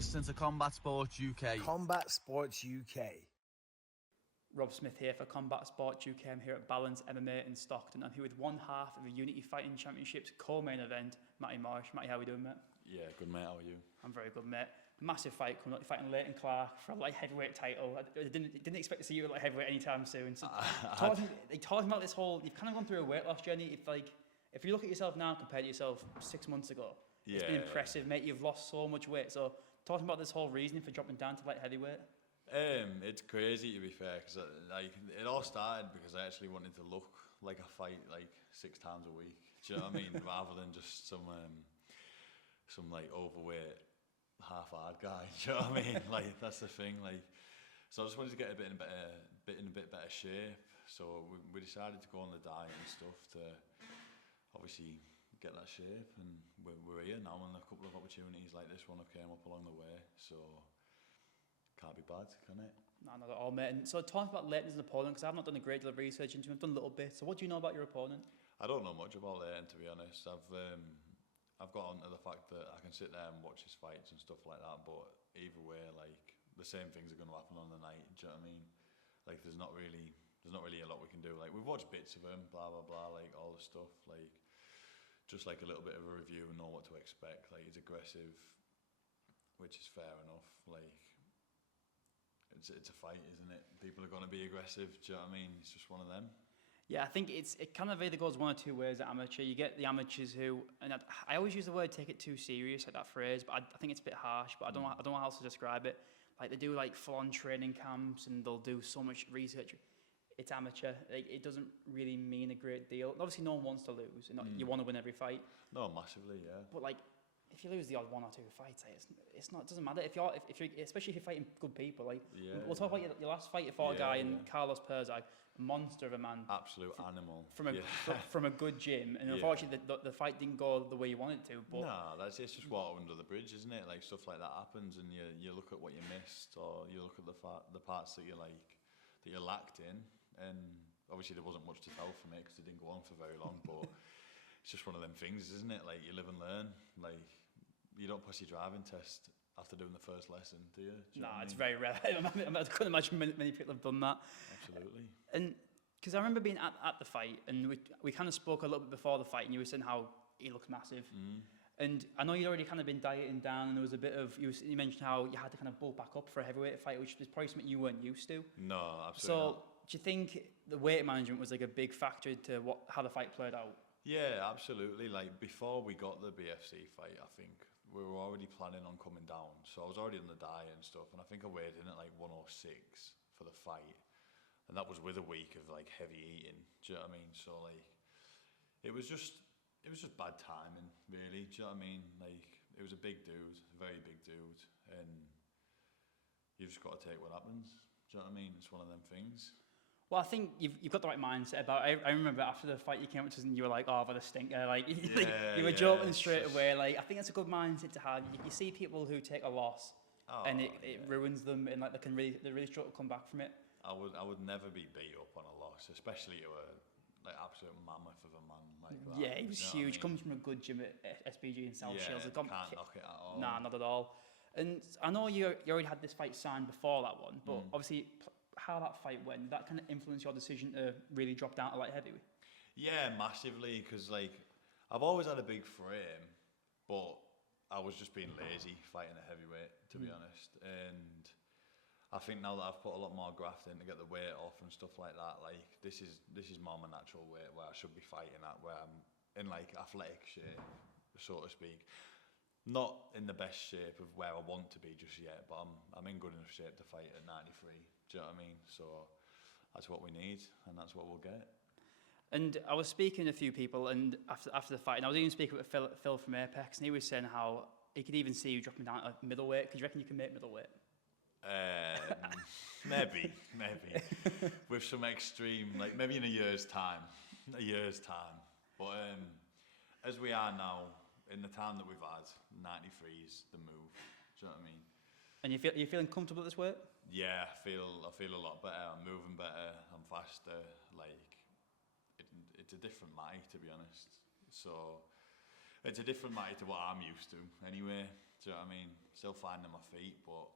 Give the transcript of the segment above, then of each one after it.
listening to Combat Sports UK. Combat Sports UK. Rob Smith here for Combat Sports UK. I'm here at Balance MMA in Stockton. I'm here with one half of the Unity Fighting Championships co-main event, Matty Morrish. Matty, how are we doing, mate? Yeah, good, mate. How are you? I'm very good, mate. Massive fight coming up. You're fighting Leighton Clark for a light heavyweight title. I didn't expect to see you at light heavyweight anytime soon. So talking about this whole, you've kind of gone through a weight loss journey. If you look at yourself now compared to yourself 6 months ago, it's been impressive, mate. You've lost so much weight. So talking about this whole reasoning for dropping down to light heavyweight. It's crazy, to be fair, because it all started because I actually wanted to look like I fight like 6 times a week. Do you know what I mean? Rather than just some like overweight, half-hard guy. Do you know what I mean? Like that's the thing. Like, so I just wanted to get in a bit better shape. So we decided to go on the diet and stuff to obviously get that shape, and we're here now, and a couple of opportunities like this one have came up along the way. So. Can't be bad, can it? No, not at all, mate. And so talking about Leighton as an opponent, because I've not done a great deal of research into him, I've done a little bit. So what do you know about your opponent? I don't know much about Leighton, to be honest. I've got onto the fact that I can sit there and watch his fights and stuff like that, but either way, like, the same things are going to happen on the night, do you know what I mean? Like, there's not really a lot we can do. Like, we've watched bits of him, blah, blah, blah, like, all the stuff, like, just like a little bit of a review and know what to expect. Like, he's aggressive, which is fair enough, like... It's a fight, isn't it? People are going to be aggressive, do you know what I mean? It's just one of them. Yeah, I think it kind of either goes one or two ways at amateur. You get the amateurs who, and I always use the word take it too serious, like that phrase, but I think it's a bit harsh, but I don't know how else to describe it. Like they do like full-on training camps and they'll do so much research. It's amateur. Like, it doesn't really mean a great deal. Obviously, no one wants to lose. You want to win every fight. No, massively, yeah. But like, if you lose the odd 1 or 2 fights, it's not. It doesn't matter if you're especially if you're fighting good people. Like we'll talk about your last fight. You fought a guy in Carlos Perzag, a monster of a man, absolute animal from a good gym, and unfortunately the fight didn't go the way you wanted it to. But no, it's just water under the bridge, isn't it? Like stuff like that happens, and you look at what you missed, or you look at the parts that you lacked in, and obviously there wasn't much to tell from it because it didn't go on for very long, but. It's just one of them things, isn't it? Like, you live and learn. Like, you don't pass your driving test after doing the first lesson, do you? It's very rare. I couldn't imagine many people have done that. Absolutely. And because I remember being at the fight, and we kind of spoke a little bit before the fight, and you were saying how he looks massive. Mm. And I know you'd already kind of been dieting down, and there was a bit of, you mentioned how you had to kind of bulk back up for a heavyweight fight, which was probably something you weren't used to. No, absolutely not. Do you think the weight management was like a big factor to how the fight played out? Yeah, absolutely. Like, before we got the BFC fight, I think we were already planning on coming down. So I was already on the diet and stuff, and I think I weighed in at like 106 for the fight. And that was with a week of like heavy eating, do you know what I mean? So like, it was just bad timing, really, do you know what I mean? Like, it was a big dude, a very big dude, and you've just got to take what happens, do you know what I mean? It's one of them things. Well, I think you've got the right mindset about it. I remember after the fight you came up to us and you were like, oh, I've had a stinker. Like, you were joking straight away. Like, I think that's a good mindset to have. You see people who take a loss and it ruins them, and like they really struggle to come back from it. I would never be beat up on a loss, especially to a absolute mammoth of a man like that. Yeah, he was huge. Comes from a good gym at SBG in South Shields. Can't knock it at all. Nah, not at all. And I know you already had this fight signed before that one, but obviously how that fight went, did that kind of influence your decision to really drop down to light heavyweight? Yeah, massively, because like I've always had a big frame, but I was just being lazy fighting a heavyweight, to be honest. And I think now that I've put a lot more graft in to get the weight off and stuff like that, like this is more my natural weight where I should be fighting at, where I'm in like athletic shape, so to speak. Not in the best shape of where I want to be just yet, but I'm in good enough shape to fight at 93. Do you know what I mean? So that's what we need, and that's what we'll get. And I was speaking to a few people, and after the fight, and I was even speaking with Phil from Apex, and he was saying how he could even see you dropping down to middleweight. Because you reckon you can make middleweight? Maybe, with some extreme, like maybe in a year's time. But as we are now, in the time that we've had, 93 is the move. Do you know what I mean? And you're feeling comfortable at this weight? Yeah, I feel a lot better. I'm moving better. I'm faster. Like, it's a different Matty, to be honest. So it's a different Matty to what I'm used to, anyway. Do you know what I mean? Still finding my feet, but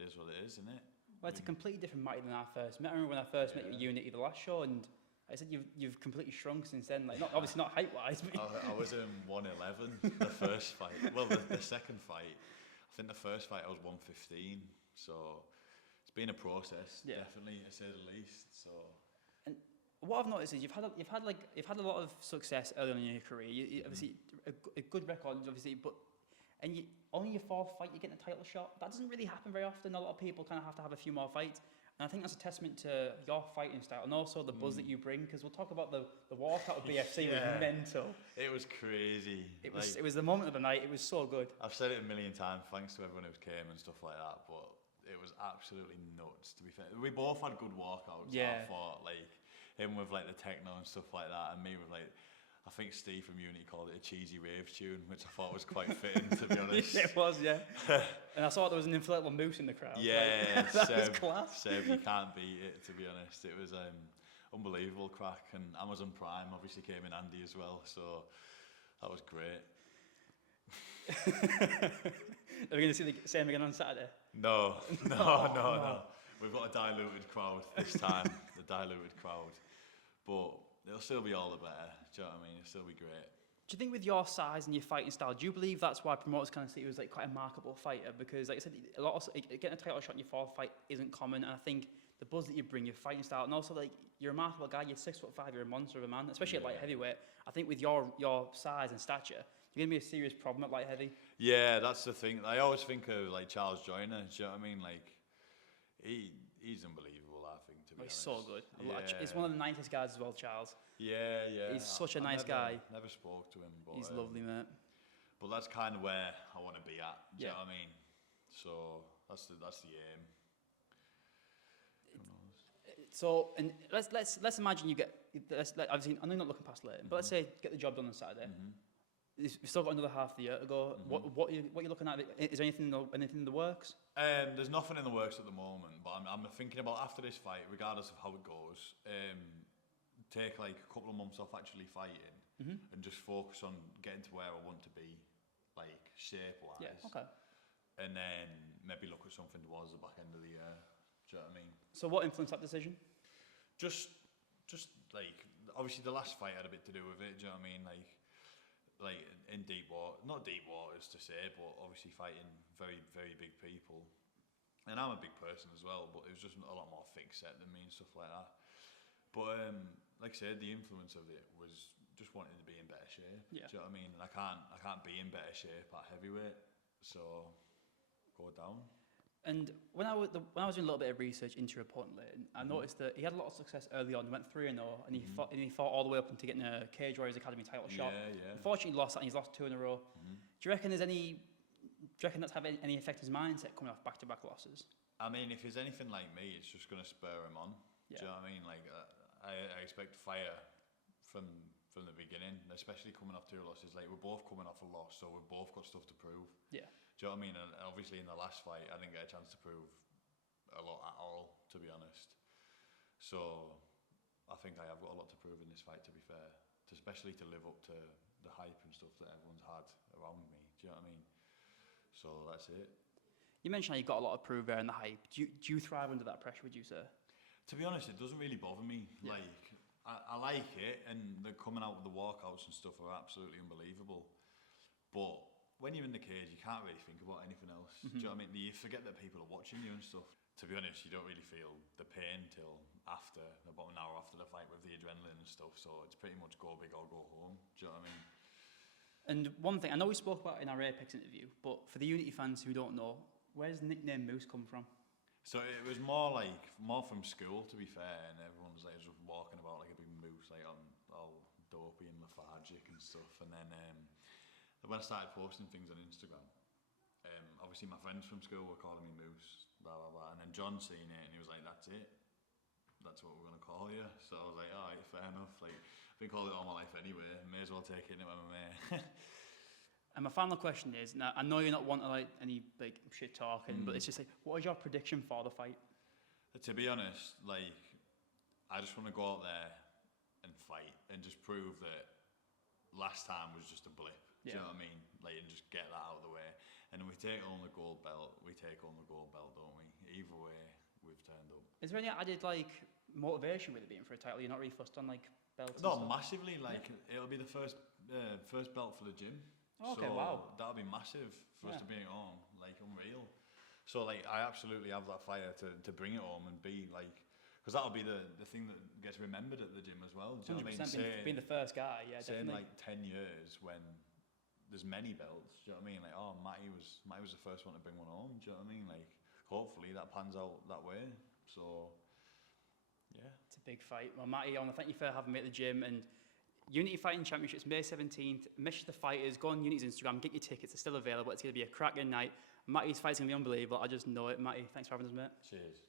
it is what it is, isn't it? Well, it's a completely different Matty than I first met. I remember when I first met you at Unity the last show, and I said you've completely shrunk since then. Like, not obviously not height wise, but I was in 111 the first fight. Well, the second fight. I think the first fight I was 115. So it's been a process, definitely, to say the least. So. And what I've noticed is you've had a lot of success early on in your career. You obviously a good record, obviously, but only your fourth fight you get a title shot. That doesn't really happen very often. A lot of people kind of have to have a few more fights. And I think that's a testament to your fighting style and also the buzz that you bring, because we'll talk about the walkout of BFC was mental. It was crazy. It was the moment of the night. It was so good. I've said it a million times, thanks to everyone who came and stuff like that, but it was absolutely nuts, to be fair. We both had good walkouts. Yeah. I thought, like, him with like the techno and stuff like that, and me with like, I think Steve from Unity called it a cheesy rave tune, which I thought was quite fitting, to be honest. It was, yeah. And I saw there was an inflatable moose in the crowd. Yeah, that was class. Seb, you can't beat it, to be honest. It was unbelievable crack, and Amazon Prime obviously came in handy as well, so that was great. Are we going to see the same again on Saturday? No. We've got a diluted crowd this time, the diluted crowd. But it'll still be all the better, do you know what I mean? It'll still be great. Do you think with your size and your fighting style, do you believe that's why promoters kind of see you as like quite a marketable fighter? Because like I said, getting a title shot in your fourth fight isn't common, and I think the buzz that you bring, your fighting style, and also like you're a remarkable guy. You're 6'5", you're a monster of a man, especially at light heavyweight. I think with your size and stature, you're gonna be a serious problem at light heavy. Yeah, that's the thing. I always think of like Charles Joyner. Do you know what I mean? Like he's unbelievable. I think, to be honest. He's so good. Yeah. He's one of the nicest guys as well, Charles. Yeah. He's such a nice guy. Never spoke to him, but He's lovely, mate. But that's kind of where I want to be at. Do you Yeah. know what I mean? So that's the aim. So, and let's imagine you get. Obviously, I know you're not looking past later, but let's say get the job done on Saturday. We've still got another half of the year to go. What are you looking at? Is there anything in the works? There's nothing in the works at the moment, but I'm thinking about after this fight, regardless of how it goes, take like a couple of months off actually fighting and just focus on getting to where I want to be, like shape-wise. Yeah. Okay. And then maybe look at something towards the back end of the year. Do you know what I mean? So what influenced that decision? Just like obviously the last fight had a bit to do with it. Do you know what I mean? Like in deep water, not deep waters to say, but obviously fighting very, very big people. And I'm a big person as well, but it was just a lot more thick set than me and stuff like that. But like I said, the influence of it was just wanting to be in better shape. Yeah. Do you know what I mean? And I can't be in better shape at heavyweight, so go down. And when I was doing a little bit of research into your opponent, Leighton, I noticed that he had a lot of success early on. He went 3-0, and he fought all the way up into getting a Cage Warriors Academy title shot. Yeah. Unfortunately, he lost that, and he's lost 2 in a row. Do you reckon that's having any effect on his mindset coming off back-to-back losses? I mean, if he's anything like me, it's just going to spur him on. Yeah. Do you know what I mean? Like, I expect fire from the beginning, especially coming off 2 losses. Like, we're both coming off a loss, so we've both got stuff to prove. Yeah. Do you know what I mean? And obviously in the last fight, I didn't get a chance to prove a lot at all, to be honest. So I think I have got a lot to prove in this fight, to be fair, especially to live up to the hype and stuff that everyone's had around me. Do you know what I mean? So that's it. You mentioned how you got a lot of prove there in the hype. Do you thrive under that pressure, would you say? To be honest, it doesn't really bother me. Yeah. Like, I like it, and the coming out with the walkouts and stuff are absolutely unbelievable. But when you're in the cage, you can't really think about anything else. Do you know what I mean? You forget that people are watching you and stuff. To be honest, you don't really feel the pain till after, about an hour after the fight with the adrenaline and stuff. So it's pretty much go big or go home. Do you know what I mean? And one thing, I know we spoke about it in our Apex interview, but for the Unity fans who don't know, where does the nickname Moose come from? So it was more from school, to be fair, and everyone's like just walking about like a big moose, like all dopey and lethargic and stuff. And then when I started posting things on Instagram, obviously my friends from school were calling me Moose, blah blah blah. And then John seen it and he was like, "That's it. That's what we're gonna call you." So I was like, "All right, fair enough." Like I've been called it all my life anyway. May as well take it into MMA. And my final question is, now I know you're not wanting like any big shit talking, but it's just like, what is your prediction for the fight? To be honest, like I just want to go out there and fight and just prove that last time was just a blip. Do you know what I mean? Like, and just get that out of the way. And we take home the gold belt, don't we? Either way, we've turned up. Is there any added like motivation with it being for a title? You're not really fussed on like belts? Not massively. Like it'll be the first belt for the gym. Okay, so wow. That'll be massive for us to bring it home. Like unreal. So like I absolutely have that fire to bring it home and be like, because that'll be the thing that gets remembered at the gym as well. Do you know what I mean? Being the first guy, yeah, say definitely. in like 10 years when there's many belts, do you know what I mean? Like, oh, Matty was the first one to bring one home. Do you know what I mean? Like, hopefully that pans out that way. So, yeah. It's a big fight. Well, Matty, I want to thank you for having me at the gym. And Unity Fighting Championships, May 17th. Message the fighters. Go on Unity's Instagram. Get your tickets. They're still available. It's going to be a cracking night. Matty's fight's going to be unbelievable. I just know it. Matty, thanks for having us, mate. Cheers.